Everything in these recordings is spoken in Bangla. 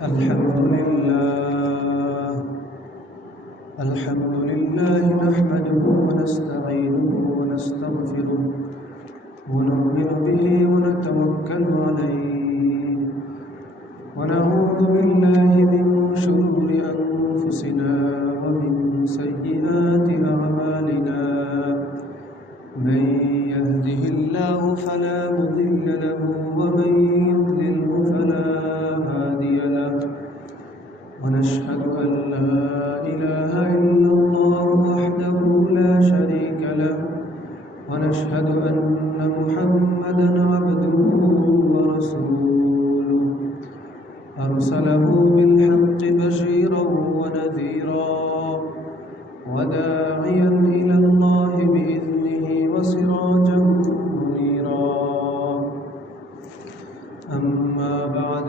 الحمد لله نحمده ونستعينه ونستغفره ونؤمن به ونتوكل عليه ونعوذ بالله من شرور أنفسنا ومن سيئات أعمالنا من يهده الله فلا مضل له ومن يضلله فلا هادي له ونشهد أن لا إله إلا الله وحده لا شريك له ونشهد أن محمدًا عبده ورسوله أرسله بالحق بشيرا ونذيرا وداعيا إلى الله بإذنه وسراجا منيرا أما بعد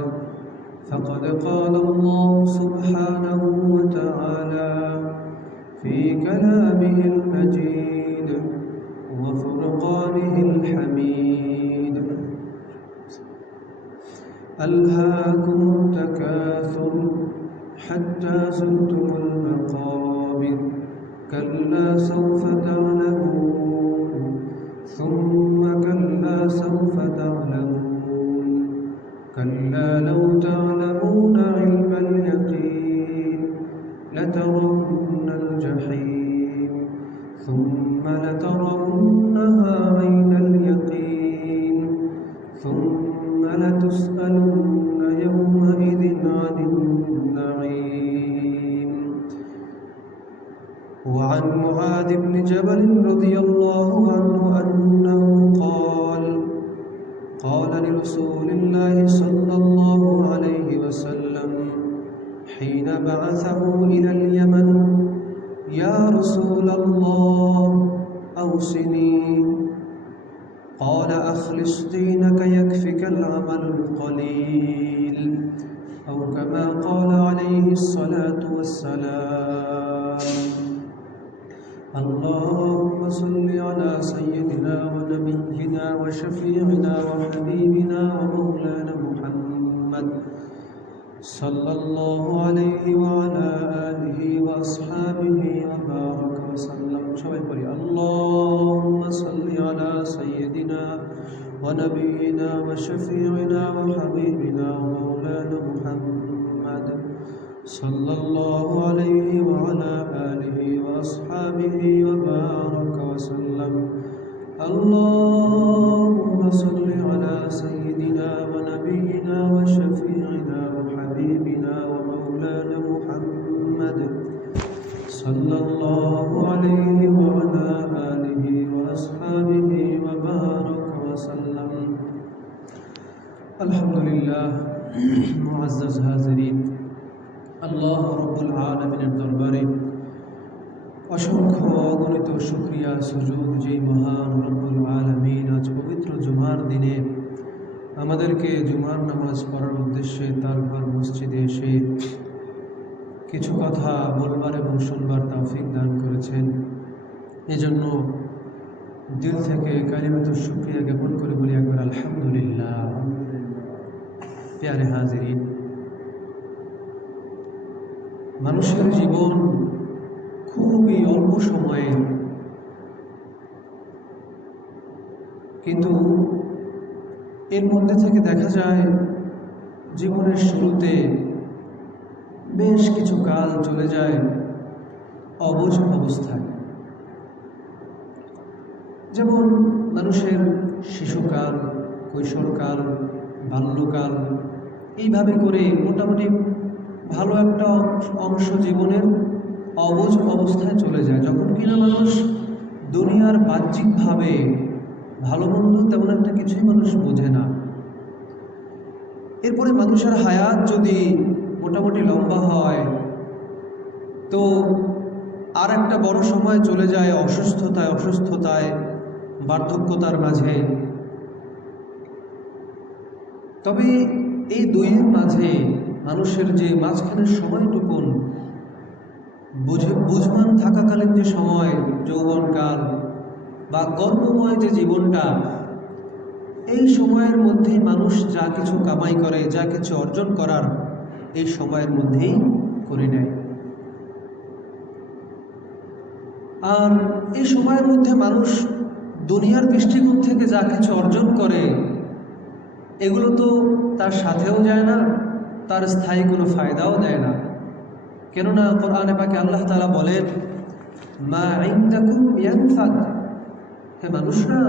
فقد قال الله سبحانه وتعالى في كلامه المجيد وفرقانه الحميد ألهاكم التكاثر حتى زرتم المقابر كلا سوف تعلمون ثم كلا سوف تعلمون كلا لو تعلمون علم اليقين لترون الجحيم ثم لترونها عين اليقين ثم لتسألن يومئذ عن النعيم. وعن معاذ بن جبل رضي الله عنه أنه قال لرسول الله صلى الله عليه وسلم حين بعثه إلى اليمن يا رسول الله أوصني قال أخلص دينك يكفك العمل القليل أو كما قال عليه الصلاة والسلام. اللهم صل على سيدنا ونبينا وشفيعنا وحبيبنا ومولانا محمد صلى الله عليه وعلى آله وأصحابه وبارك وسلم. اللهم صل على سيدنا ونبينا وشفيعنا وحبيبنا ومولانا محمد صلى الله عليه وعلى آله وأصحابه وبارك وسلم. اللهم صل على سيدنا ونبينا وشفيعنا وحبيبنا ومولانا محمد صلى الله عليه وعلى آله وأصحابه وبارك وسلم. الحمد لله معزز হাজিরিন, আল্লাহ রব্বুল আলামিনের দরবারে অসংখ্য অগণিত শুকরিয়া সুজুদ যে মহান রব্বুল আলামিন আজ পবিত্র জুমার দিনে আমাদেরকে জুমার নামাজ পড়ার উদ্দেশ্যে তার ঘর মসজিদে এসে কিছু কথা বলবার এবং শুনবার তৌফিক দান করেছেন। এজন্য দিল থেকে কালিমাতুশ শুকরিয়া জ্ঞাপন করে বলি একবার আলহামদুলিল্লাহ। প্যারে হাজিরিন, মানুষের জীবন খুবই অল্প সময়ের, কিন্তু এর মধ্যে থেকে দেখা যায় জীবনের শুরুতে বেশ কিছু কাল চলে যায় অবুঝ অবস্থায়। যেমন মানুষের শিশুকাল, কৈশোরকাল, বাল্যকাল, এইভাবে করে মোটামুটি ভালো একটা অংশ জীবনের অবুঝ অবস্থায় চলে যায়, যখন কিনা মানুষ দুনিয়ার বাহ্যিকভাবে ভালো মন্দ তেমন একটা কিছুই মানুষ বোঝে না। এরপরে মানুষের হায়াত যদি মোটামুটি লম্বা হয় তো আর একটা বড় সময় চলে যায় অসুস্থতায় বার্ধক্যতার মাঝে। তবে এই দুইয়ের মাঝে মানুষের যে মাঝখানের সময়টুকুন বুঝমান থাকাকালীন যে সময়, যৌবনকাল বা কর্মময় যে জীবনটা, এই সময়ের মধ্যেই মানুষ যা কিছু কামাই করে, যা কিছু অর্জন করার এই সময়ের মধ্যেই করে নেয়। আর এই সময়ের মধ্যে মানুষ দুনিয়ার দৃষ্টিকোণ থেকে যা কিছু অর্জন করে এগুলো তো তার সাথেও যায় না, তার স্থায়ী কোনো ফায়দাও দেয় না। কেননা কোরআনে পাকে আল্লাহ তাআলা বলেন, মা ইনদাকুম ইয়ানফাদ, হে মানুষরা,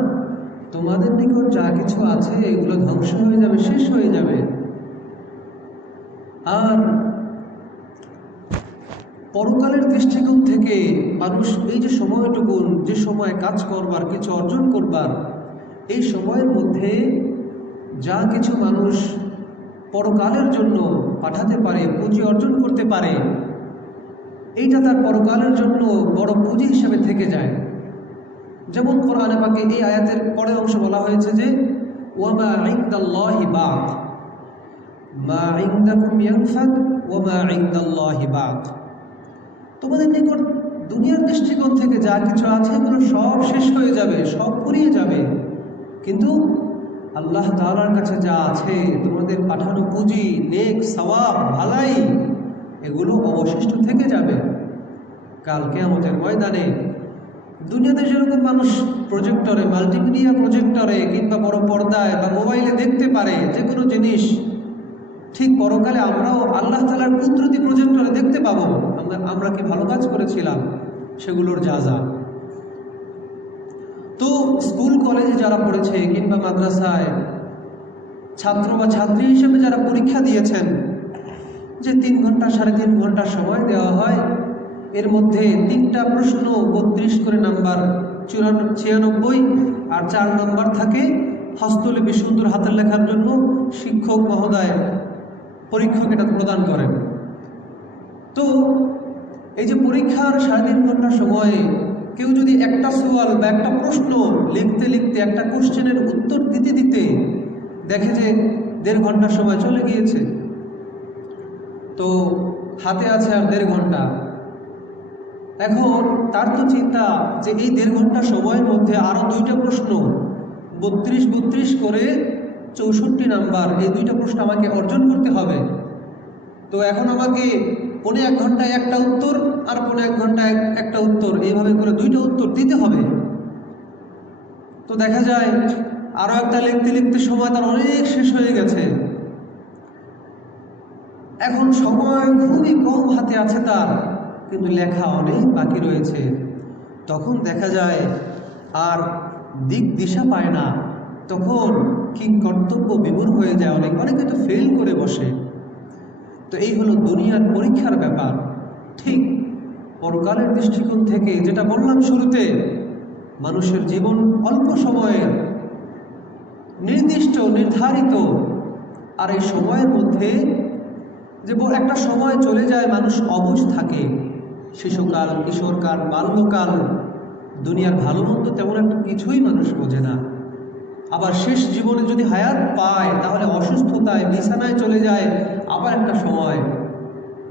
তোমাদের নিকট যা কিছু আছে এগুলো ধ্বংস হয়ে যাবে, শেষ হয়ে যাবে। আর পরকালের দৃষ্টিকোণ থেকে মানুষ এই যে সময়টুকু, যে সময় কাজ করবার, কিছু অর্জন করবার, এই সময়ের মধ্যে যা কিছু মানুষ পরকালের জন্য পাঠাতে পারে, পুঁজি অর্জন করতে পারে, এইটা তার পরকালের জন্য বড় পুঁজি হিসেবে থেকে যায়। যেমন কোরআনে পাকে এই আয়াতের পরের অংশ বলা হয়েছে যে ওয়ামা ইনদাল্লাহি বাক, মা ইনদাকুম ইয়ানফাদ ওয়ামা ইনদাল্লাহি বাক, তোমাদের নিকট দুনিয়ার দৃষ্টিকোণ থেকে যা কিছু আছে এগুলো সব শেষ হয়ে যাবে, সব ফুরিয়ে যাবে, কিন্তু আল্লাহ তাআলার কাছে যা আছে, তোমাদের পাঠানো পুঁজি, নেক, সওয়াব, ভালাই, এগুলো অবশিষ্ট থেকে যাবে কাল কিয়ামতের ময়দানে। দুনিয়াতে যেরকম মানুষ প্রজেক্টরে, মাল্টিমিডিয়া প্রজেক্টরে কিংবা বড় পর্দায় বা মোবাইলে দেখতে পারে যে কোনো জিনিস, ঠিক পরকালে আমরাও আল্লাহ তাআলার কুদরতি প্রজেক্টরে দেখতে পাবো আমরা কি ভালো কাজ করেছিলাম সেগুলোর যা। তো স্কুল কলেজে যারা পড়েছে কিংবা মাদ্রাসায় ছাত্র বা ছাত্রী হিসেবে যারা পরীক্ষা দিয়েছেন, যে 3 ঘন্টা 3.5 ঘন্টা সময় দেওয়া হয়, এর মধ্যে 3টা প্রশ্ন 32 করে নাম্বার, 96 আর 4 নাম্বার থাকে হস্তলিপি সুন্দর হাতের লেখার জন্য। শিক্ষক মহোদয়, পরীক্ষক এটা প্রদান করেন। তো এই যে পরীক্ষার 3.5 ঘন্টা সময়ে কেউ যদি একটা সওয়াল বা একটা প্রশ্ন লিখতে লিখতে, একটা কোশ্চেনের উত্তর দিতে দিতে দেখে যে 1.5 ঘন্টা সময় চলে গিয়েছে, তো হাতে আছে আর 1.5 ঘন্টা, এখন তার তো চিন্তা যে এই 1.5 ঘন্টা সময়ের মধ্যে আরও 2টা প্রশ্ন 32 করে 64 নাম্বার, এই 2টা প্রশ্ন আমাকে অর্জন করতে হবে। তো এখন আমাকে 1.5 ঘন্টায় একটা উত্তর আর 1.5 ঘন্টায় একটা উত্তর, এইভাবে করে 2টা উত্তর দিতে হবে। তো দেখা যায় আরও একটা লিখতে লিখতে সময় তার অনেক শেষ হয়ে গেছে, এখন সময় খুবই কম হাতে আছে তার, কিন্তু লেখা অনেক বাকি রয়েছে। তখন দেখা যায় আর দিক দিশা পায় না, তখন কি কর্তব্য বিমূঢ় হয়ে যায়, অনেকে তো ফেল করে বসে। তো এই হলো দুনিয়ার পরীক্ষার ব্যাপার। ঠিক পরকালের দৃষ্টিকোণ থেকে যেটা বললাম শুরুতে, মানুষের জীবন অল্প সময়ের, নির্দিষ্ট, নির্ধারিত, আর এই সময়ের মধ্যে যে একটা সময় চলে যায়, মানুষ অবুঝ থাকে, শিশুকাল, কিশোরকাল, বাল্যকাল, দুনিয়ার ভালো মন্দ তেমন একটা কিছুই মানুষ বোঝে না। আবার শেষ জীবনে যদি হায়াত পায় তাহলে অসুস্থতায় বিছানায় চলে যায় আবার একটা সময়।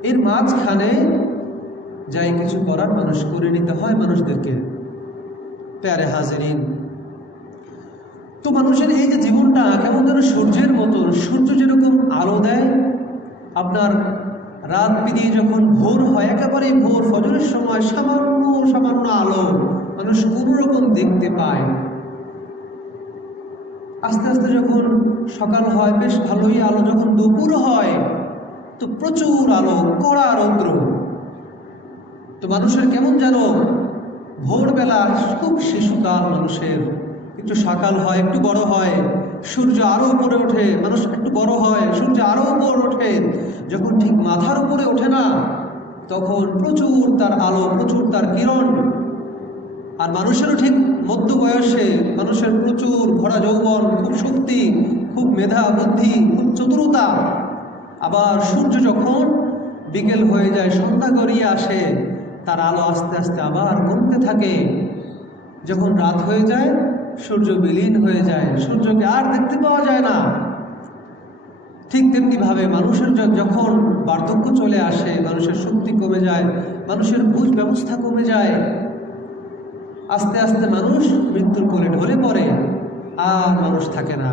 এর মাঝখানে যাই কিছু করার মানুষ করে নিতে হয় মানুষদেরকে। প্যারে হাজিরিন, তো মানুষের এই যে জীবনটা কেমন যেন সূর্যের মতন, সূর্য যেরকম আলো দেয়, আপনার রাত পেরিয়ে যখন ভোর হয়, একেবারে ভোর ফজরের সময় সামান্য আলো মানুষ কোনো রকম দেখতে পায়। আস্তে আস্তে যখন সকাল হয় বেশ ভালোই আলো, যখন দুপুর হয় তো প্রচুর আলো, কড়া রৌদ্র। তো মানুষের কেমন যেন ভোরবেলা খুব শিশুকাল মানুষের, একটু সকাল হয়, একটু বড় হয়, সূর্য আরও উপরে ওঠে, মানুষ একটু বড় হয়, সূর্য আরও উপরে ওঠে, যখন ঠিক মাথার উপরে ওঠে না তখন প্রচুর তার আলো, প্রচুর তার কিরণ। আর মানুষেরও ঠিক মধ্য বয়সে মানুষের প্রচুর ভরা যৌবন, খুব শক্তি, খুব মেধা, বুদ্ধি, খুব চতুরতা। আবার সূর্য যখন বিকেল হয়ে যায়, সন্ধ্যা গড়িয়ে আসে, তার আলো আস্তে আস্তে আবার কমতে থাকে। যখন রাত হয়ে যায় সূর্য বিলীন হয়ে যায়, সূর্যকে আর দেখতে পাওয়া যায় না। ঠিক তেমনিভাবে মানুষের যখন বার্ধক্য চলে আসে, মানুষের শক্তি কমে যায়, মানুষের বুঝ ব্যবস্থা কমে যায়, আস্তে আস্তে মানুষ মৃত্যুর কোলে ঢলে পড়ে, আর মানুষ থাকে না।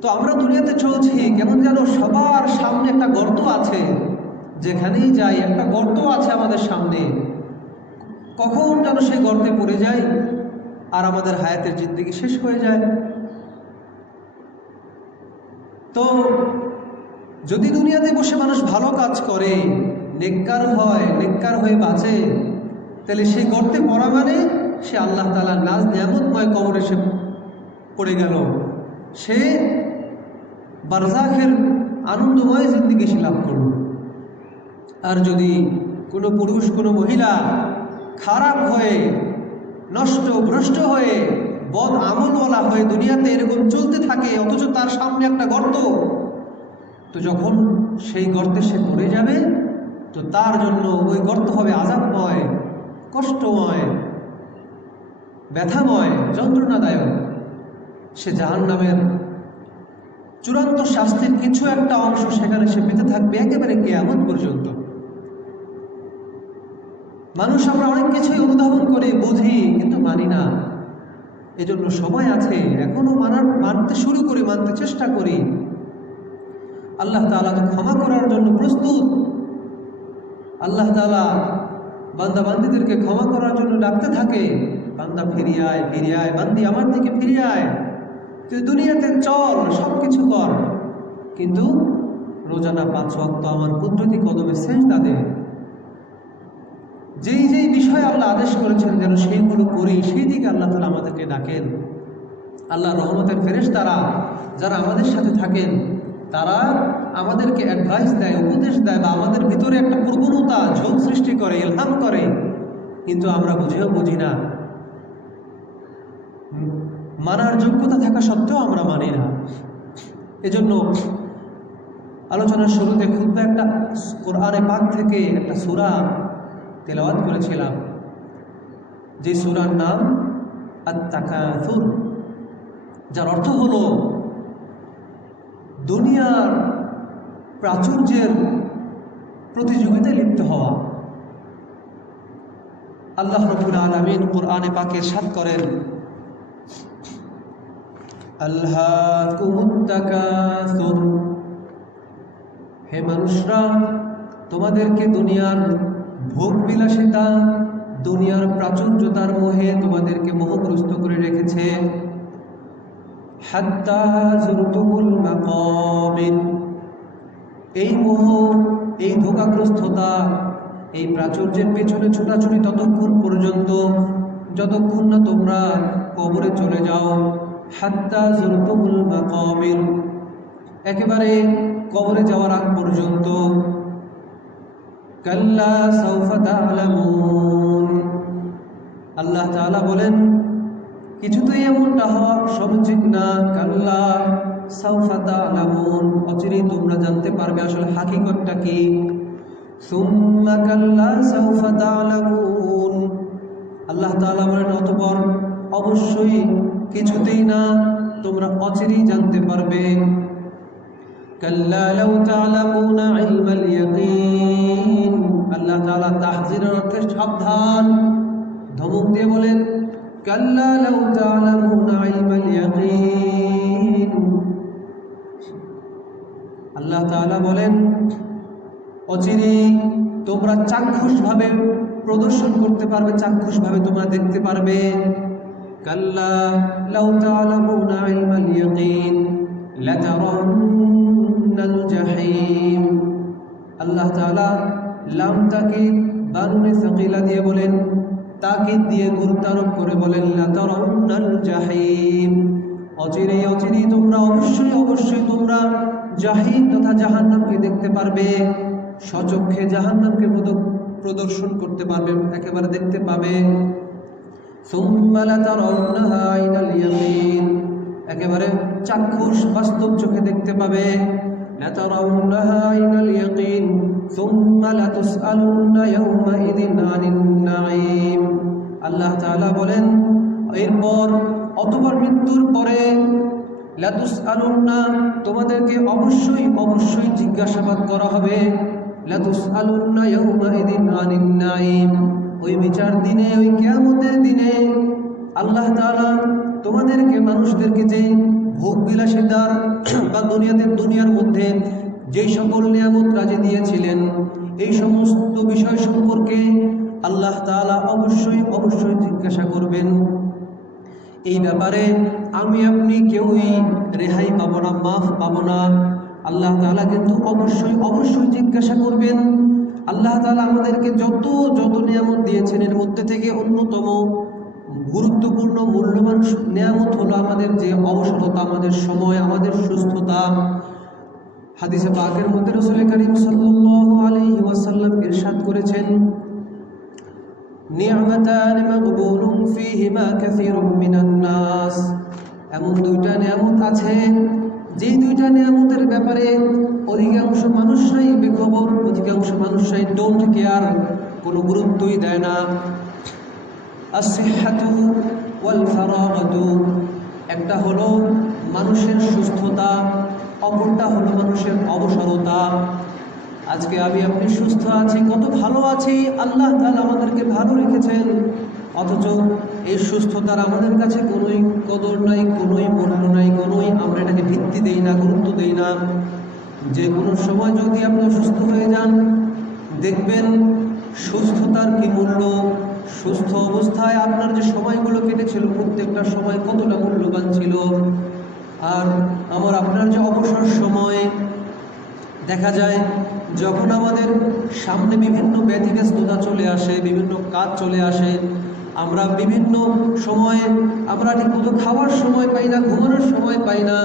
তো আমরা দুনিয়াতে চলছি, কেমন যেন সবার সামনে একটা গর্ত আছে, যেখানেই যাই একটা গর্ত আছে আমাদের সামনে, কখন যেন সেই গর্তে পড়ে যায় আর আমাদের হায়াতের জিন্দেগি শেষ হয়ে যায়। তো যদি দুনিয়াতে বসে মানুষ ভালো কাজ করে, নেককার হয়, নেককার হয়ে বাঁচে, তাহলে সেই গর্তে পড়া মানে সে আল্লাহ তাআলার নাজ নিয়ামতময় কবরে সে পড়ে গেল, সে বারজাখের আনন্দময় জিন্দেগি সে লাভ করল। আর যদি কোনো পুরুষ, কোনো মহিলা খারাপ হয়ে, নষ্ট ভ্রষ্ট হয়ে, বদ আমলওয়ালা হয়ে দুনিয়াতে এরকম চলতে থাকে, অথচ তার সামনে একটা গর্ত, তো যখন সেই গর্তে সে পড়ে যাবে, তো তার জন্য ওই গর্ত হবে আযাবময়, কষ্টময়, ব্যথাময়, যন্ত্রণাদায়ক। সে জাহান্নামের চূড়ান্ত শাস্তির কিছু একটা অংশ সেখানে সে পেতে থাকবে একেবারে কিয়ামত পর্যন্ত। মানুষ আমরা অনেক কিছুই অনুধাবন করে বুঝি, কিন্তু মানি না। এজন্য সময় আছে, এখনো মানতে শুরু করি, মানতে চেষ্টা করি। আল্লাহ তাআলা তো ক্ষমা করার জন্য প্রস্তুত। আল্লাহ তাআলা বান্দা বান্দীদেরকে ক্ষমা করার জন্য ডাকতে থাকে, বান্দা ফিরিয়ে আয়, ফিরিয়ে আয়, বান্দি আমার দিকে ফিরিয়ে আয়, তুই দুনিয়াতে চল, সব কিছু কর, কিন্তু রোজানা 5 ওয়াক্ত আমার কুদরতি কদমে সেজদা দে। যেই যেই বিষয় আল্লাহ আদেশ করেছেন যেন সেইগুলো করি, সেই দিকে আল্লাহ তাআলা আমাদেরকে ডাকেন। আল্লাহ রহমতের ফেরেশতারা যারা আমাদের সাথে থাকেন, তারা আমাদেরকে অ্যাডভাইস দেয়, উপদেশ দেয়, বা আমাদের ভিতরে একটা প্রবণতা, ঝোঁক সৃষ্টি করে, ইলহাম করে, কিন্তু আমরা বুঝেও বুঝি না। মানার যোগ্যতা থাকা সত্ত্বেও আমরা মানি না। এজন্য আলোচনার শুরুতে খুতবা একটা কোরআনে পাক থেকে একটা সূরা তেলাওয়াত করেছিলাম, যে সূরার নাম আত-তাকাসুর, যার অর্থ হলো দুনিয়ার প্রাচুর্যের প্রতিযোগিতায় লিপ্ত হওয়া। আল্লাহ রাব্বুল আলামিন কোরআনে পাকে ইরশাদ করেন, আলহাকুমুত তাকাসুর, হে মানুষরা, তোমাদেরকে দুনিয়ার ভোগ বিলাসিতা, দুনিয়ার প্রাচুর্যতার মোহে তোমাদেরকে মোহগ্রস্ত করে রেখেছে। হাত্তা যুরতুমুল মাকাবির, এই মোহ, এই ধোঁকাগ্রস্ততা, এই প্রাচুর্যের পেছনে ছোটাছুটি ততক্ষণ পর্যন্ত যতক্ষণ না তোমরা কবরে চলে যাও। হাত্তা যুরতুমুল মাকাবির, একেবারে কবরে যাওয়ার আগ পর্যন্ত। কাল্লা সাউফা তা'লামুন, আল্লাহ তাআলা বলেন কিছুতেই এমনটা হওয়া সমীচীন না। কাল্লা সাউফা তা'লামুন, অচিরেই তোমরা জানতে পারবে আসলে হাকিকতটা কি। সুম্মা কাল্লা সাউফা তা'লামুন, আল্লাহ তাআলা বলেন অতঃপর অবশ্যই, কিছুতেই না, তোমরা অচিরেই জানতে পারবে। কাল্লা লাউ তা'লামুনা ইলমাল ইয়াকিন, আল্লাহ তাআলা তাহযীরের অর্থে সাবধান, ধমক দিয়ে বলেন কাল্লা লাউ তা'লামুনা ইলমাল ইয়াকিন। আল্লাহ তাআলা বলেন অচিরেই তোমরা চাক্ষুষভাবে প্রদর্শন করতে পারবে, চাক্ষুষভাবে তোমরা দেখতে পারবে। কাল্লা লাউ তা'লামুনা ইলমাল ইয়াকিন লাতারাউন্নাল জাহিম। আল্লাহ তাআলা লাম তাকিদ বানুনে সাকিলা দিয়ে বলেন, তাকিদ দিয়ে গুরুত্বারোপ করে বলেন লাতারাউন্নাল জাহিম, অচিরেই অচিরেই তোমরা অবশ্যই অবশ্যই তোমরা জাহিম তথা জাহান্নামকে দেখতে পারবে, স্বচক্ষে জাহান্নামকে প্রদর্শন করতে পারবে, একেবারে দেখতে পাবে। সুম্মা লাতারাউন্নাহা আইনাল ইয়াকিন, একেবারে চাক্ষুষ বাস্তব চোখে দেখতে পাবে। লাতারাউন্নাহা আইনাল ইয়াকিন সুম্মা লাতুসআলুন্না ইয়াওমাইযিন আনিন নাঈম। আল্লাহ তাআলা বলেন এরপর অতঃপর মৃত্যুর পরে লাতুসআলুন্না, তোমাদেরকে অবশ্যই অবশ্যই জিজ্ঞাসাবাদ করা হবে। লাতুসআলুন্না ইয়াওমাইযিন আনিন নাঈম, ওই বিচার দিনে, ওই কিয়ামতের দিনে আল্লাহ তাআলা তোমাদেরকে, মানুষদেরকে যে ভোগ বিলাসিতার বা দুনিয়ার মধ্যে যেই সকল নিয়ামত রাজি দিয়েছিলেন, এই সমস্ত বিষয় সম্পর্কে আল্লাহ তাআলা অবশ্যই অবশ্যই জিজ্ঞাসা করবেন। এই ব্যাপারে আমি আপনি কেউই রেহাই পাবো না, মাফ পাবো না। আল্লাহ তাআলা কিন্তু অবশ্যই অবশ্যই জিজ্ঞাসা করবেন। আল্লাহ তাআলা আমাদেরকে যত যত নিয়ামত দিয়েছেন, এর মধ্যে থেকে অন্যতম গুরুত্বপূর্ণ মূল্যবান নিয়ামত হলো আমাদের যে অবসরতা, আমাদের সময়, আমাদের সুস্থতা। হাদিসে পাকের মধ্যে রাসূল করিম সাল্লাল্লাহু আলাইহি ওয়াসাল্লাম ইরশাদ করেছেন, নি'মাতান মাগবুলুন ফীহিমা কাসীরুম মিনান নাস। এমন দুইটা নিয়ামত আছে, যেই দুইটা নিয়ামতের ব্যাপারে অধিকাংশ মানুষরাই বেখবর, অধিকাংশ মানুষরাই ডোন্ট কেয়ার, কোনো গুরুত্বই দেয় না। আসিহাতু ওয়াল ফারাগাতু, একটা হলো মানুষের সুস্থতা, অপরটা হলো মানুষের অবসরতা। আজকে আমি আপনি সুস্থ আছি, কত ভালো আছি, আল্লাহ তাআলা আমাদেরকে ভালো রেখেছেন, অথচ এই সুস্থতার আমাদের কাছে কোনোই কদর নাই, কোনোই মূল্য নাই, কোনোই আমরা এটাকে ভিত্তি দেই না, গুরুত্ব দেই না। যে কোনো সময় যদি আপনি অসুস্থ হয়ে যান, দেখবেন সুস্থতার কি মূল্য, সুস্থ অবস্থায় আপনার যে সময়গুলো কেটেছিল প্রত্যেকটা সময় কতটা মূল্যবান ছিল। আর আমার আপনার যে অবসর সময়, দেখা যায় যখন আমাদের সামনে বিভিন্ন ব্যতিব্যস্ততা চলে আসে, বিভিন্ন কাজ চলে আসে, আমরা বিভিন্ন সময়ে আমরা ঠিকমতো খাওয়ার সময় পাই না, ঘুমানোর সময় পাই না।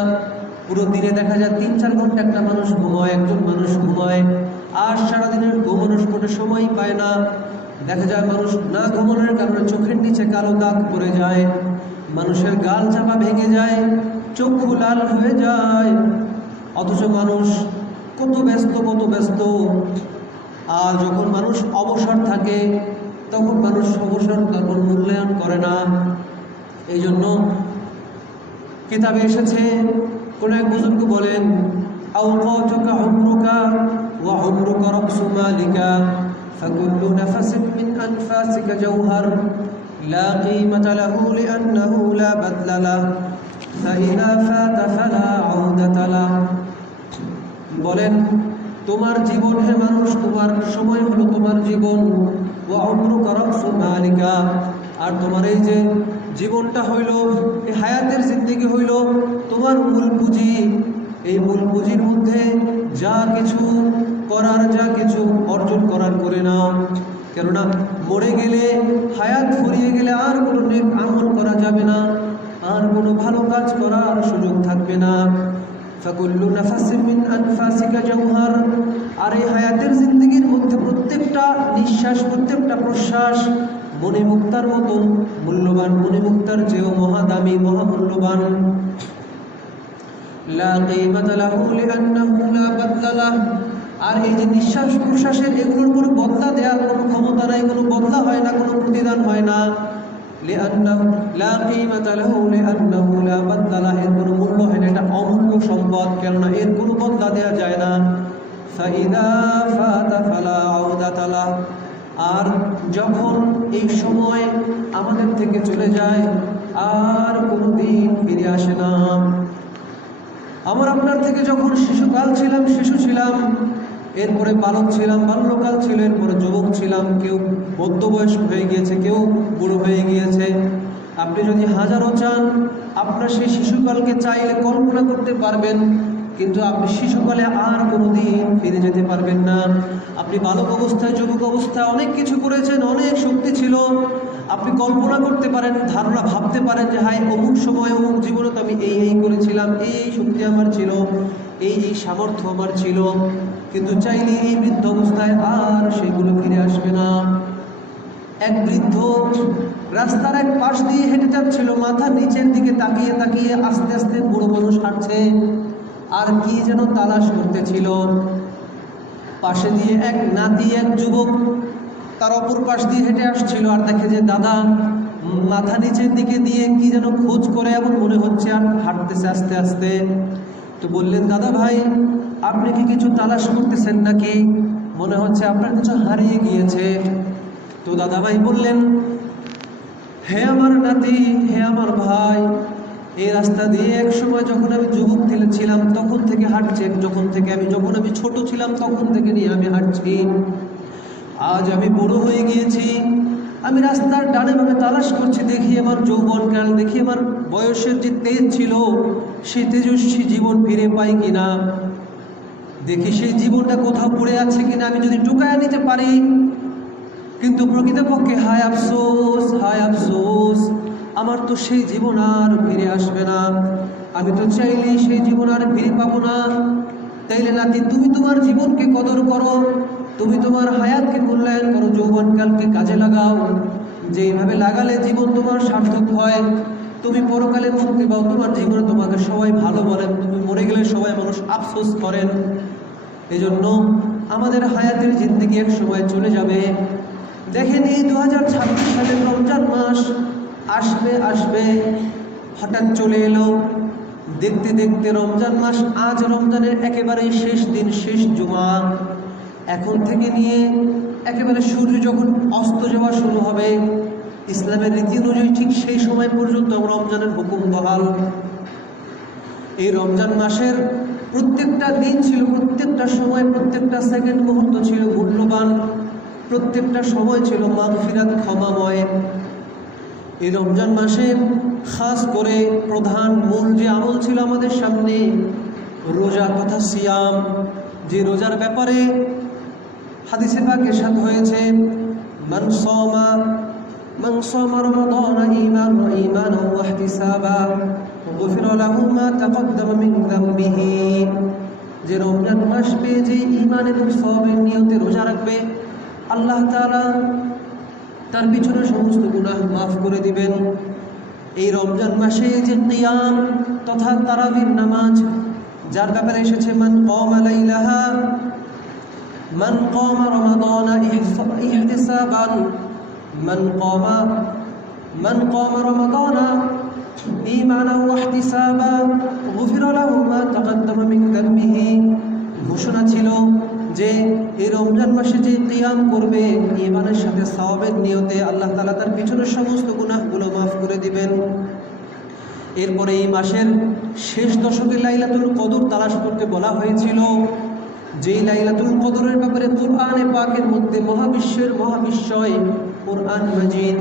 পুরো দিনে দেখা যায় 3-4 ঘন্টা একটা মানুষ ঘুমায়, একজন মানুষ ঘুমায়, আর সারাদিনের ঘুমানোর কোনো সময় পায় না। দেখা যায় মানুষ না ঘুমানোর কারণে চোখের নিচে কালো দাগ পড়ে যায়, মানুষের গাল চাপা ভেঙে যায়, চক্ষু লাল হয়ে যায়। অথচ মানুষ কত ব্যস্ত, কত ব্যস্ত। আর যখন মানুষ অবসর থাকে, তখন মানুষ অবসর তখন মূল্যায়ন করে না। এই জন্য কিতাবে এসেছে, কোন এক বুজুর্গ বলেন, আওকাতুকা উমরুকা ওয়া উমরুকা রাসু মালিকা ফাকুল্লু নাফাসিন মিন আনফাসিকা জাওহার লা কিমাতা লাহু লিআন্নাহু লা বাদলা লাহু ফাইযা ফাতা ফালা আউদাতা লাহু। বলেন, তোমার জীবন হে মানুষ, তোমার সময় হলো তোমার জীবন, ওয়া উমরুকা রাসু মালিকা, আর তোমার এই যে জীবনটা হইল, এই হায়াতের জিন্দেগি হইল তোমার মূল পুঁজি। এই মূল পুঁজির মধ্যে যা কিছু করার, যা কিছু অর্জন করার করে নাও, কেননা মরে গেলে, হায়াত ফুরিয়ে গেলে আর কোনো নেক আমল করা যাবে না, আর কোনো ভালো কাজ করার সুযোগ থাকবে না। ফাকুল্লু নাফাসিন মিন আনফাসিকা জাওহার, আর এই হায়াতের জিন্দেগির মধ্যে প্রত্যেকটা নিঃশ্বাস, প্রত্যেকটা প্রশ্বাস মণিমুক্তার মতন মূল্যবান, মণিমুক্তার চেয়েও মহাদামী, মহামূল্যবান। লা কিমাতা লাহু লিআন্নাহু লা বাদলা লাহু, আর এই যে নিঃশ্বাস প্রশ্বাসের, এগুলোর কোনো বদলা দেওয়ার কোনো ক্ষমতা নাই, কোনো বদলা হয় না, কোনো প্রতিদান হয় না। লিআন্নাহু লা কিমাতা লাহু লিআন্নাহু লা বাদলা লাহু, এর কোনো মূল্য হয় না, এটা অমূল্য সম্পদ, কেননা এর কোনো বদলা দেওয়া যায় না। ফাইদা ফাতা ফালা আউদাতা লাহু, আর যখন এই সময় আমাদের থেকে চলে যায়, আর কোনো দিন ফিরে আসে না। আমার আপনার থেকে যখন শিশুকাল ছিলাম, শিশু ছিলাম, এরপরে বালক ছিলাম, বাল্যকাল ছিল, এরপরে যুবক ছিলাম, কেউ মধ্যবয়স্ক হয়ে গিয়েছে, কেউ বুড়ো হয়ে গিয়েছে। আপনি যদি হাজারও চান, আপনার সেই শিশুকালকে চাইলে কল্পনা করতে পারবেন, কিন্তু আপনি শিশুকালে আর কোনো দিন ফিরে যেতে পারবেন না। আপনি বালক অবস্থায়, যুবক অবস্থায় অনেক কিছু করেছেন, অনেক শক্তি ছিল, আপনি কল্পনা করতে পারেন, ধারণা ভাবতে পারেন যে হাই অমুক সময়, অমুক জীবনে তো আমি এই করেছিলাম, এই শক্তি আমার ছিল, এই সামর্থ্য আমার ছিল, কিন্তু চাইলে এই বৃদ্ধ অবস্থায় আর সেগুলো ফিরে আসবে না। এক বৃদ্ধ রাস্তার এক পাশ দিয়ে হেঁটে যাচ্ছিল, মাথা নিচের দিকে তাকিয়ে তাকিয়ে আস্তে আস্তে বড় মানুষ হাঁটছে, আর কি যেন তালাশ করতেছিল। পাশে দিয়ে এক নাতি, এক যুবক তার অপর পাশ দিয়ে হেঁটে আসছিল, আর দেখে যে দাদা মাথা নিচের দিকে দিয়ে কি যেন খোঁজ করে, এমন মনে হচ্ছে, আর হাঁটতেছে আস্তে আস্তে। তো বললেন, দাদা ভাই, আপনি কি কিছু তালাশ করতেছেন নাকি? মনে হচ্ছে আপনার কিছু হারিয়ে গিয়েছে। তো দাদা ভাই বললেন, হে আমার নাতি, হে আমার ভাই, এই রাস্তা দিয়ে এক সময় যখন আমি যুবক ছিলাম তখন থেকে হাঁটছি, যখন আমি ছোট ছিলাম তখন থেকে নিয়ে আমি হাঁটছি। আজ আমি বড় হয়ে গিয়েছি, আমি রাস্তার ডানে বামে তালাশ করছি, দেখি আমার যৌবনকাল, দেখি আমার বয়সের যে তেজ ছিল সেই তেজস্বী জীবন ফিরে পাই কিনা, দেখি সেই জীবনটা কোথাও পড়ে আছে কিনা, আমি যদি টুকায় নিতে পারি। কিন্তু প্রকৃতপক্ষে হায় আফসোস, আমার তো সেই জীবন আর ফিরে আসবে না। আমি তো চাইলেই সেই জীবন আর ফিরে পাবো না। তাইলে নাতি, তুমি তোমার জীবনকে কদর করো, তুমি তোমার হায়াতকে মূল্যায়ন করো, যৌবনকালকে কাজে লাগাও। যেইভাবে লাগালে জীবন তোমার সার্থক হয়, তুমি পরকালে মুক্তি পাও, তোমার জীবনে তোমাকে সবাই ভালো বলেন, তুমি মরে গেলে সবাই মানুষ আফসোস করেন। এজন্য আমাদের হায়াতের জিন্দেগি এক সময় চলে যাবে। দেখেন, এই 2026 সালের রমজান মাস আসবে, হঠাৎ চলে এলো। দেখতে দেখতে রমজান মাস, আজ রমজানের একেবারেই শেষ দিন, শেষ জুমা। এখন থেকে নিয়ে একেবারে সূর্য যখন অস্ত যাওয়া শুরু হবে, ইসলামের রীতি অনুযায়ী ঠিক সেই সময় পর্যন্ত রমজানের হুকুম বহাল। এই রমজান মাসের প্রত্যেকটা দিন ছিল, প্রত্যেকটা সময়, প্রত্যেকটা সেকেন্ড মুহূর্ত ছিল মূল্যবান, প্রত্যেকটা সময় ছিল মাগফিরাত, ক্ষমাময়। এই রমজান মাসে খাস করে প্রধান মূল যে আমল ছিল আমাদের সামনে, রোজা তথা সিয়াম। যে রোজার ব্যাপারে হাদিসে পাকে সাথ হয়েছে, মান সামা রমাদান ঈমানান ওয়া ইহতিসাবা গুফিরা লাহু মা তাকদ্দামা মিন যামবিহি। যে রমজান মাস পেয়ে যে ঈমান এবং সওয়াবের নিয়তে রোজা রাখবে, আল্লাহ তাআলা তার পিছনে সমস্ত গুনাহ মাফ করে দিবেন। এই রমজান মাসে যে কিয়াম তথা তারাবির নামাজ, যার ব্যাপারে এসেছে মান কামা রমাদানা ইহতিসাবান, মান কামা রমাদানা ঈমানান ওয়া ইহতিসাবা গুফিরা লাহু মা তাকদ্দামা মিন যামবিহি। ঘোষণা ছিল যে এই রমজান মাসে যে কিয়াম করবে ঈমানের সাথে সওয়াবের নিয়তে, আল্লাহ তাআলা তার পিছনের সমস্ত গুনাহগুলো মাফ করে দিবেন। এরপরে এই মাসের শেষ দশকে লাইলাতুল কদর তালাশ করতে বলা হয়েছিল। যেই লাইলাতুল কদরের ব্যাপারে কুরআনে পাকের মধ্যে মহাবিশ্বয় কুরআন মাজিদ,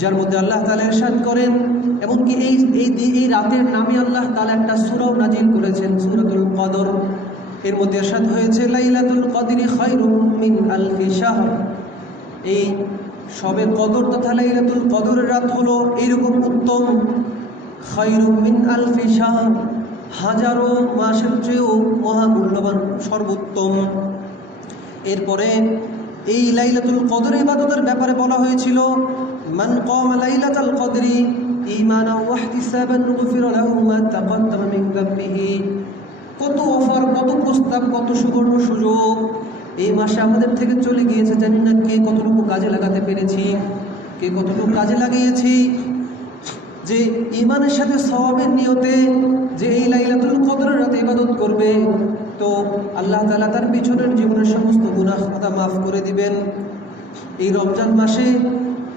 যার মধ্যে আল্লাহ তাআলা ইরশাদ করেন, এবং কি এই রাতের নামে আল্লাহ তাআলা একটা সূরা নাজিল করেছেন, সূরাতুল কদর। এর মধ্যে ইরশাদ হয়েছে লাইলাতুল কদরি খায়রুম মিন আলফি শাহর। এই শবে কদর তথা লাইলাতুল কদরের রাত হলো এইরকম উত্তম, খায়রুম মিন আলফি শাহর, হাজারো মাসের চেয়েও মহামূল্যবান, সর্বোত্তম। এরপরে এই লাইলাতুল কদর ইবাদতের ব্যাপারে বলা হয়েছিল, মান কামা লাইলাতুল কদরি ঈমানান ওয়া ইহতিসাবান গুফিরা লাহু মা তাকদ্দামা মিন যামবিহি। কত অফার, কত প্রস্তাব, কত সুবর্ণ সুযোগ এই মাসে আমাদের থেকে চলে গিয়েছে। জানি না কে কতটুকু কাজে লাগাতে পেরেছি, কে কতটুকু কাজে লাগিয়েছি। যে ঈমানের সাথে সওয়াবের নিয়তে যে এই লাইলাতুল কদরের রাতে ইবাদত করবে, তো আল্লাহ তাআলা তার পিছনের জীবনের সমস্ত গুনাহ খাতা মাফ করে দিবেন। এই রমজান মাসে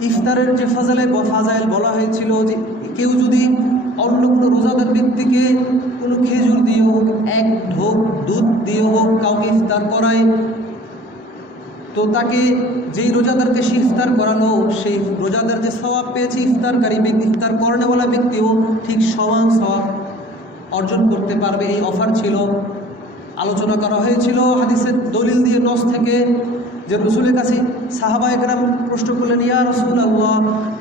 ইফতারের যে ফাজাইল বলা হয়েছিল, যে কেউ যদি অন্য কোনো রোজাদার ব্যক্তিকে কোনো খেজুর দিয়ে হোক, এক ঢোক দুধ দিয়ে হোক কাউকে ইফতার করায়, তো তাকে যেই রোজাদারকে সে ইফতার করালো, সেই রোজাদার যে সওয়াব পেয়েছে, ইফতারকারী ব্যক্তি, ইফতার করানোওয়ালা ব্যক্তিও ঠিক সমান সওয়াব অর্জন করতে পারবে। এই অফার ছিল। আলোচনা করা হয়েছিল হাদিসের দলিল দিয়ে, নস থেকে, যে রসুলের কাছে সাহাবায়ে কেরাম প্রশ্ন করলেন, ইয়া রাসূলুল্লাহ,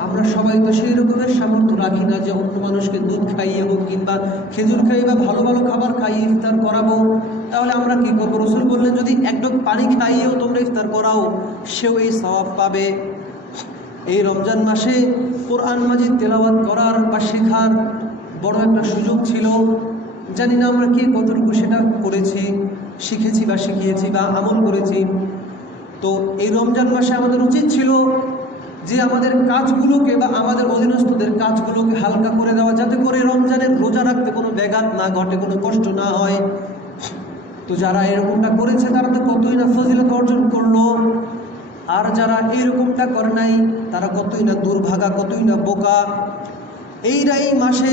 আমরা সবাই তো সেই রকমের সামর্থ্য রাখি না যে অন্য মানুষকে দুধ খাইয়ে হোক কিংবা খেজুর খাইয়ে বা ভালো ভালো খাবার খাইয়ে ইফতার করাবো, তাহলে আমরা কি করবো? রসুল বললেন, যদি এক ঢোক পানি খাইয়েও তোমরা ইফতার করাও, সেও এই সওয়াব পাবে। এই রমজান মাসে কোরআন মাজিদ তেলাওয়াত করার বা শেখার বড় একটা সুযোগ ছিল। জানি না আমরা কে কতটুকু সেটা করেছি, শিখেছি বা শিখিয়েছি বা আমল করেছি। তো এই রমজান মাসে আমাদের উচিত ছিল যে আমাদের কাজগুলোকে বা আমাদের অধীনস্থদের কাজগুলোকে হালকা করে দেওয়া, যাতে করে রমজানের রোজা রাখতে কোনো ব্যাঘাত না ঘটে, কোনো কষ্ট না হয়। তো যারা এরকমটা করেছে তারা তো কতই না ফজিলত অর্জন করলো, আর যারা এরকমটা করে নাই তারা কতই না দুর্ভাগা, কতই না বোকা। এই মাসে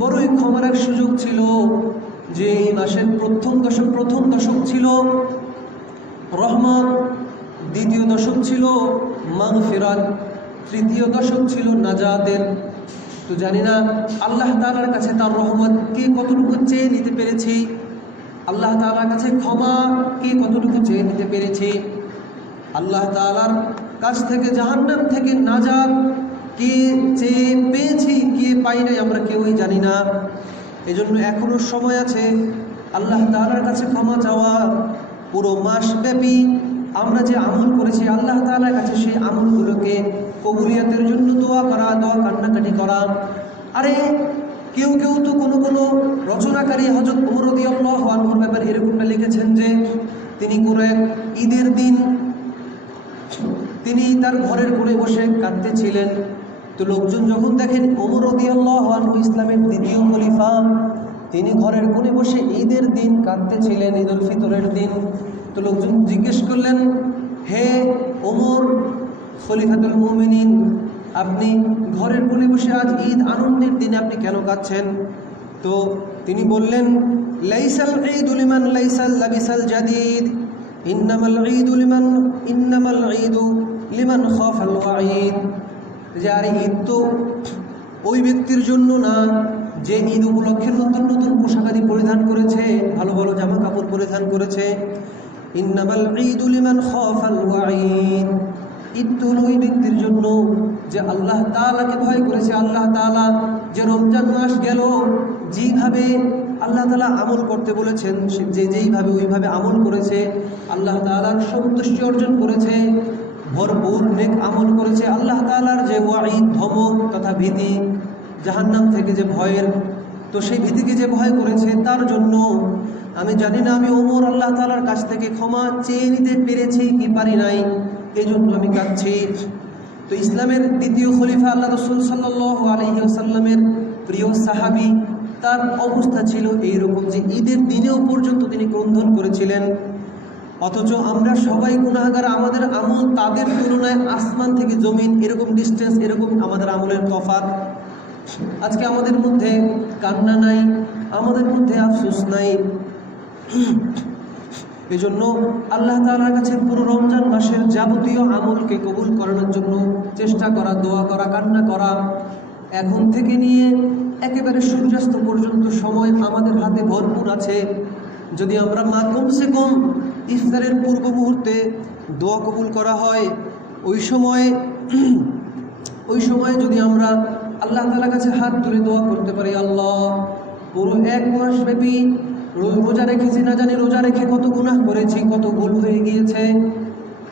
বড়ই ক্ষমার এক সুযোগ ছিল যে এই মাসের প্রথম দশক ছিল রহমত, দ্বিতীয় দশক ছিল মাগফিরাত, তৃতীয় দশক ছিল নাজাতের। তো জানি না আল্লাহ তাআলার কাছে তার রহমত কে কতটুকু চেয়ে নিতে পেরেছি, আল্লাহ তাআলার কাছে ক্ষমা কে কতটুকু চেয়ে নিতে পেরেছি, আল্লাহ তাআলার কাছ থেকে জাহান্নাম থেকে নাজাত কে চেয়ে পেয়েছি কে পাই নাই আমরা কেউই জানি না। এজন্য এখনো সময় আছে আল্লাহ তাআলার কাছে ক্ষমা চাওয়া। পুরো মাস ব্যাপী আমরা যে আমল করেছি আল্লাহ তাআলার কাছে সেই আমলগুলোকে কবুলিয়তের জন্য দোয়া কান্নাকাটি করা। আরে কেউ তো কোনো রচনাকারী হযরত ওমর রাদিয়াল্লাহু আনহুর ব্যাপারে এরকমটা লিখেছেন যে তিনি কোনো এক ঈদের দিন তিনি তার ঘরের কোণে বসে কাঁদতেছিলেন। তো লোকজন যখন দেখেন ওমর রাদিয়াল্লাহু আনহু ইসলামের দ্বিতীয় খলিফা, তিনি ঘরের কোণে বসে ঈদের দিন কাঁদতেছিলেন, ঈদ উল ফিতরের দিন। তো লোকজন জিজ্ঞেস করলেন, হে ওমর খলিফাতুল মুমিনিন, আপনি ঘরের কোণে বসে আজ ঈদ আনন্দের দিনে আপনি কেন কাঁদছেন? তো তিনি বললেন, লাইসাল ঈদু লিমান লাইসাল লাবিসাল জাদিদ, ইন্নামাল ঈদু লিমান খাফাল ওয়াঈদ। যে আরে ঈদ তো ওই ব্যক্তির জন্য না যে ঈদ উপলক্ষে নতুন নতুন পোশাকাদি পরিধান করেছে, ভালো ভালো জামা কাপড় পরিধান করেছে। ইন্নামাল ঈদু লিমান খাফাল ওয়াঈদ, ঈদ তো ওই ব্যক্তির জন্য যে আল্লাহ তাআলাকে ভয় করেছে। আল্লাহ তাআলা যে রমজান মাস গেল, যেভাবে আল্লাহ তাআলা আমল করতে বলেছেন যেইভাবে ওইভাবে আমল করেছে, আল্লাহ তাআলার সন্তুষ্টি অর্জন করেছে, ভরপুর নেক আমল করেছে। আল্লাহ তাআলার যে ওয়াঈদ, ধমক তথা ভীতি, জাহান্নাম থেকে যে ভয়ের, তো সেই ভীতিকে যে ভয় করেছে তার জন্য আমি জানি না আমি ওমর আল্লাহ তাআলার কাছ থেকে ক্ষমা চেয়ে নিতে পেরেছি কি পারি নাই, এই জন্য আমি কাঁদছি। তো ইসলামের দ্বিতীয় খলিফা আল্লাহ রাসূল সাল্লাল্লাহু আলাইহি ওয়াসাল্লামের প্রিয় সাহাবী, তার অবস্থা ছিল এইরকম যে ঈদের দিনেও পর্যন্ত তিনি ক্রন্দন করেছিলেন। অথচ আমরা সবাই গুনাহগার, আমাদের আমল তাদের তুলনায় আসমান থেকে জমিন এরকম ডিস্টেন্স, এরকম আমাদের আমলের তফাৎ। আজকে আমাদের মধ্যে কান্না নাই, আমাদের মধ্যে আফসোস নাই। এজন্য আল্লাহ তাআলার কাছে পুরো রমজান মাসের যাবতীয় আমলকে কবুল করানোর জন্য চেষ্টা করা, দোয়া করা, কান্না করা। এখন থেকে নিয়ে একেবারে সূর্যাস্ত পর্যন্ত সময় আমাদের হাতে ভরপুর আছে। যদি আমরা কমসে কম ইফতারের পূর্ব মুহূর্তে দোয়া কবুল করা হয়, ওই সময় যদি আমরা আল্লাহ তাআলার কাছে হাত তুলে দোয়া করতে পারি, আল্লাহ পুরো এক মাস ব্যাপী রোজা রেখেছি, না জানি রোজা রেখে কত গুনাহ করেছি, কত ভুল হয়ে গিয়েছে।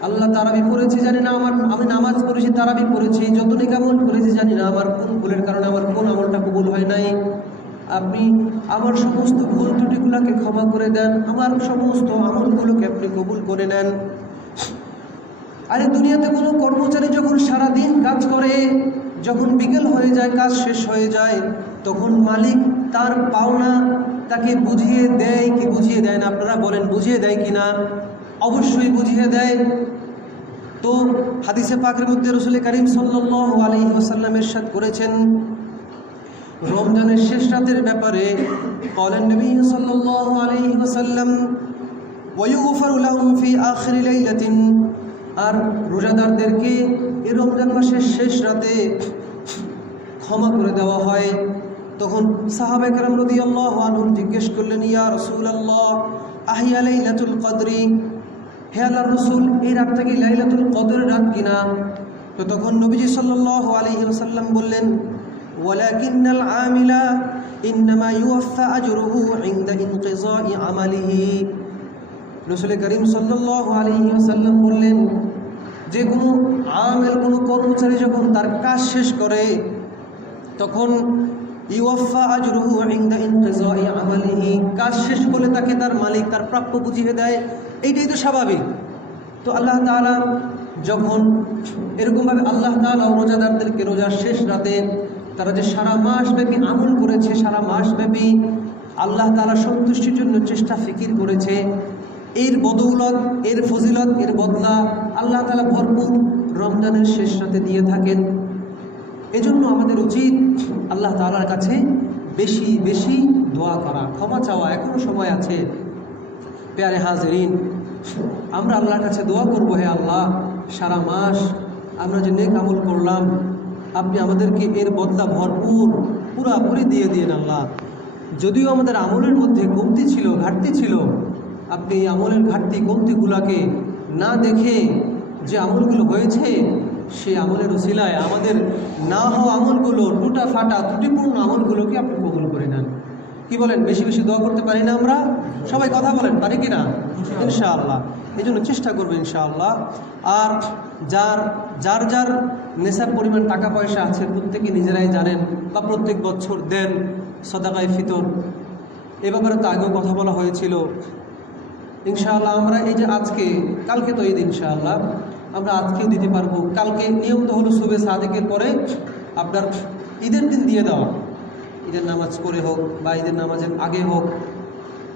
আল্লাহ তারাবি পড়েছি, জানি না আমি নামাজ পড়েছি, তারাবি পড়েছি, যত নেক আমল করেছি, জানি না আমার কোন ভুলের কারণে আমার কোন আমলটা কবুল হয় নাই। আপনি আমার সমস্ত ভুল ত্রুটিগুলোকে ক্ষমা করে দেন, আমার সমস্ত আমলগুলোকে আপনি কবুল করে নেন। আরে দুনিয়াতে কোনো কর্মচারী যখন সারাদিন কাজ করে, যখন বিকেল হয়ে যায়, কাজ শেষ হয়ে যায়, তখন মালিক তার পাওনা তাকে বুঝিয়ে দেয় কি বুঝিয়ে দেয় না? আপনারা বলেন, বুঝিয়ে দেয় কি না? অবশ্যই বুঝিয়ে দেয়। তো হাদিসে পাকের মধ্যে রাসূল করিম সাল্লাল্লাহু আলাইহি ওয়াসাল্লাম ইরশাদ করেছেন রমজানের শেষ রাতের ব্যাপারে, ক্বালান নবী সাল্লাল্লাহু আলাইহি ওয়াসাল্লাম ওয়ায়ুগফারু লাহুম ফি আখিরি লাইলাতিন, আর রোজাদারদেরকে এই রমজান মাসের শেষ রাতে ক্ষমা করে দেওয়া হয়। তখন সাহাবা কেরাম রাদিয়াল্লাহু আনহুম জিজ্ঞেস করলেন, ইয়া রাসূলুল্লাহ আহিয়া লাইলাতুল কদরি, হে আল্লাহর রাসূল এই রাতটা কি লাইলাতুল কদরের রাত কিনা? তো তখন নবীজি সাল্লাল্লাহু আলাইহি ওয়াসাল্লাম বললেন, ওয়ালাকিন্নাল আমিলা ইন্নামা ইউওয়াফা আজরুহু ইনদা ইনকিযাই আমালিহি। রাসূল করিম সাল্লাল্লাহু আলাইহি ওয়াসাল্লাম বললেন, যে কোনো আমেল, কোনো কর্মচারী যখন তার কাজ শেষ করে, তখন ইউওয়াফা আজরুহু ইনদা ইনকিযাই আমালিহি, কাজ শেষ করলে তাকে তার মালিক তার প্রাপ্য বুঝিয়ে দেয়। এইটাই তো স্বাভাবিক। তো আল্লাহ তাআলা যখন এরকমভাবে আল্লাহ তাআলা রোজাদারদেরকে রোজার শেষ রাতে তারা যে সারা মাস ব্যাপী আমল করেছে, সারা মাস ব্যাপী আল্লাহ তাআলা সন্তুষ্টির জন্য চেষ্টা ফিকির করেছে, এর বদৌলত, এর ফজিলত, এর বদলা আল্লাহ তাআলা ভরপুর রমজানের শেষ রাতে দিয়ে থাকেন। এজন্য আমাদের উচিত আল্লাহ তাআলার কাছে বেশি বেশি দোয়া করা, ক্ষমা চাওয়া। এখনো সময় আছে। প্যারে হাজরিন, আমরা আল্লাহর কাছে দোয়া করব, হে আল্লাহ, সারা মাস আমরা যে নেক আমল করলাম, আপনি আমাদেরকে এর বদলা ভরপুর পুরাপুরি দিয়ে দিন আল্লাহ। যদিও আমাদের আমলের মধ্যে কমতি ছিল, ঘাটতি ছিল, আপনি এই আমলের ঘাটতি কমতিগুলোকে না দেখে যে আমলগুলো হয়েছে, সেই আমলের উসিলায় আমাদের না হওয়া আমলগুলো, টুটা ফাটা ত্রুটিপূর্ণ আমলগুলোকে আপনি কবুল করে নেন। কি বলেন? বেশি বেশি দোয়া করতে পারি না আমরা? সবাই কথা বলেন, পারি কি না? ইনশাআল্লাহ। এই জন্য চেষ্টা করবেন ইনশাআল্লাহ। আর যার যার যার নেশাব পরিমাণ টাকা পয়সা আছে, প্রত্যেকে নিজেরাই জানেন বা প্রত্যেক বছর দেন সদাকায়ে ফিতর। এ ব্যাপারে তো আগেও কথা বলা হয়েছিল। ইনশাআল্লাহ আমরা এই যে আজকে, কালকে তো ঈদ, ইনশাআল্লাহ আমরা আজকেও দিতে পারবো। কালকে নিয়মিত হলো সুবে সাদেকের পরে আপনার ঈদের দিন দিয়ে দেওয়া, ঈদের নামাজ পড়ে হোক বা ঈদের নামাজের আগে হোক,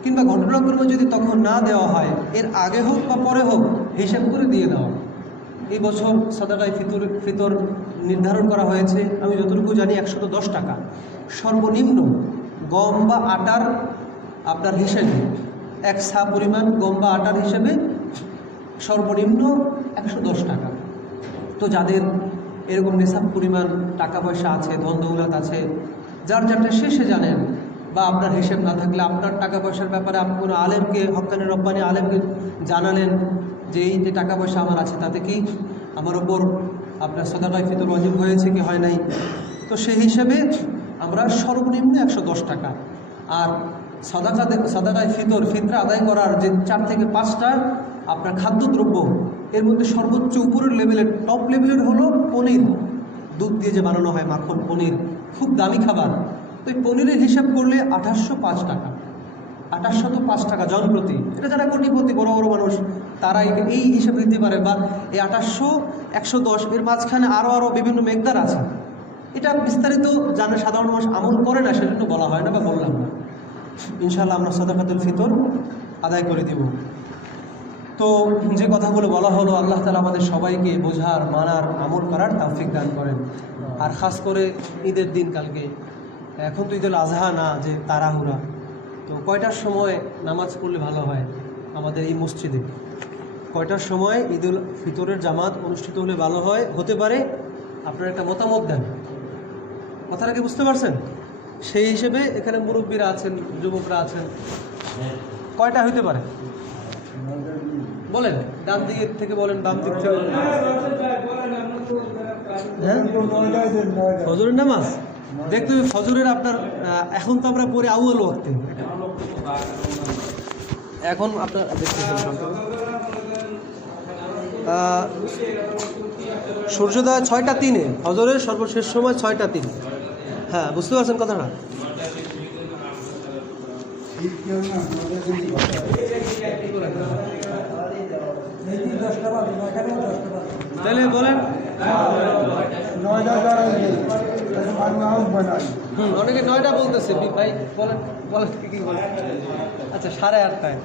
কিংবা ঘটনাক্রমে যদি তখন না দেওয়া হয়, এর আগে হোক বা পরে হোক, হিসাব করে দিয়ে দেওয়া। এই বছর সাদাকায়ে ফিতর নির্ধারণ করা হয়েছে, আমি যতটুকু জানি 110 টাকা সর্বনিম্ন। গম বা আটার আপনার হিসেবে, এক সা পরিমাণ গম বা আটার হিসেবে সর্বনিম্ন 110 টাকা। তো যাদের এরকম নেশাব পরিমাণ টাকা পয়সা আছে, ধন দৌলত আছে, যার যারটা শেষে জানেন, বা আপনার হিসেব না থাকলে আপনার টাকা পয়সার ব্যাপারে আপনি কোনো আলেমকে, হক্কানি রব্বানি আলেমকে জানালেন যে এই যে টাকা পয়সা আমার আছে, তাতে কি আমার ওপর আপনার সাদাকায়ে ফিতর ওয়াজিব হয়েছে কি হয় নাই। তো সেই হিসেবে আমরা সর্বনিম্ন 110 টাকা। আর সাদাকায়ে ফিতরা আদায় করার যে 4 থেকে 5টা আপনার খাদ্যদ্রব্য, এর মধ্যে সর্বোচ্চ উপরের লেভেলের, টপ লেভেলের হলো পনির। দুধ দিয়ে যে বানানো হয় মাখন পনির, খুব দামি খাবার। তো এই পনিরের হিসাব করলে 2805 টাকা, 2805 টাকা জনপ্রতি। এটা যারা কোটিপতি বড় বড় মানুষ, তারা এই হিসাব দিতে পারে। বা এই 2800, 110 এর মাঝখানে আরও বিভিন্ন মেকদার আছে। এটা বিস্তারিত জানে সাধারণ মানুষ আমল করে না, সেজন্য বলা হয় না বা বললাম না। ইনশাআল্লাহ আমরা সাদাকাতুল ফিতর আদায় করে দেব। তো যে কথাগুলো বলা হলো, আল্লাহ তাআলা আমাদের সবাইকে বোঝার, মানার, আমল করার তৌফিক দান করেন। আর খাস করে ঈদের দিন কালকে, এখন তো ঈদুল আজহা না যে তাড়াহুড়া, তো কয়টার সময় নামাজ পড়লে ভালো হয় আমাদের এই মসজিদে? কয়টার সময় ঈদুল ফিতরের জামাত অনুষ্ঠিত হলে ভালো হয়, হতে পারে? আপনারা একটা মতামত দেন। কথাটা কি বুঝতে পারছেন? সেই হিসেবে এখানে মুরব্বীরা আছেন, যুবকরা আছেন, কয়টা হইতে পারে বলেন? ডান দিক থেকে বলেন, বাম দিক থেকে। হ্যাঁ, ফজরের নামাজ দেখতে হবে। ফজরের আপনার এখন তো আমরা পড়ি আউয়াল ওয়াক্তে, এখন আপনার দেখতেছেন সূর্যোদয় 6টা 3-এ, ফজরের সর্বশেষ সময় 6টা 3। হ্যাঁ, বুঝতে পারছেন কথাটা? তাহলে বলেন। অনেকে 9টা বলতেছে ভাই, বলেন বলেন কি বলেন? আচ্ছা, 8:30টায়।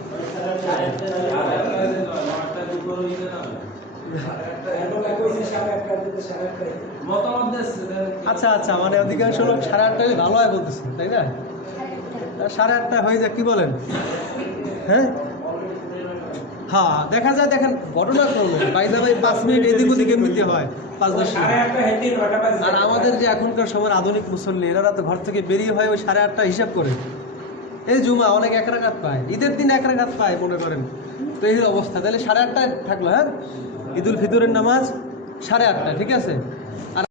আচ্ছা আচ্ছা, মানে অধিকাংশ লোক 8:30টায় ভালো হয় বলতেছে, তাই না? 8:30 হয়ে যায়, কি বলেন? হ্যাঁ হ্যাঁ, দেখা যায়। দেখেন ঘটনাক্রমে বাইদা ভাই 5 মিনিট এদিক ওদিক এমনিতে হয়, 5-10 মিনিট। আর আমাদের যে এখনকার সময় আধুনিক মুসল্লি, এরা তো ঘর থেকে বেরিয়ে হয় ওই 8:30 হিসাব করে। এই জুমা অনেক 1 রাকাত পায়, ঈদের দিন 1 রাকাত পায় মনে করেন। তো এই অবস্থা, তাহলে 8:30টায় থাকলো। হ্যাঁ, ঈদুল ফিতরের নামাজ 8:30, ঠিক আছে। আর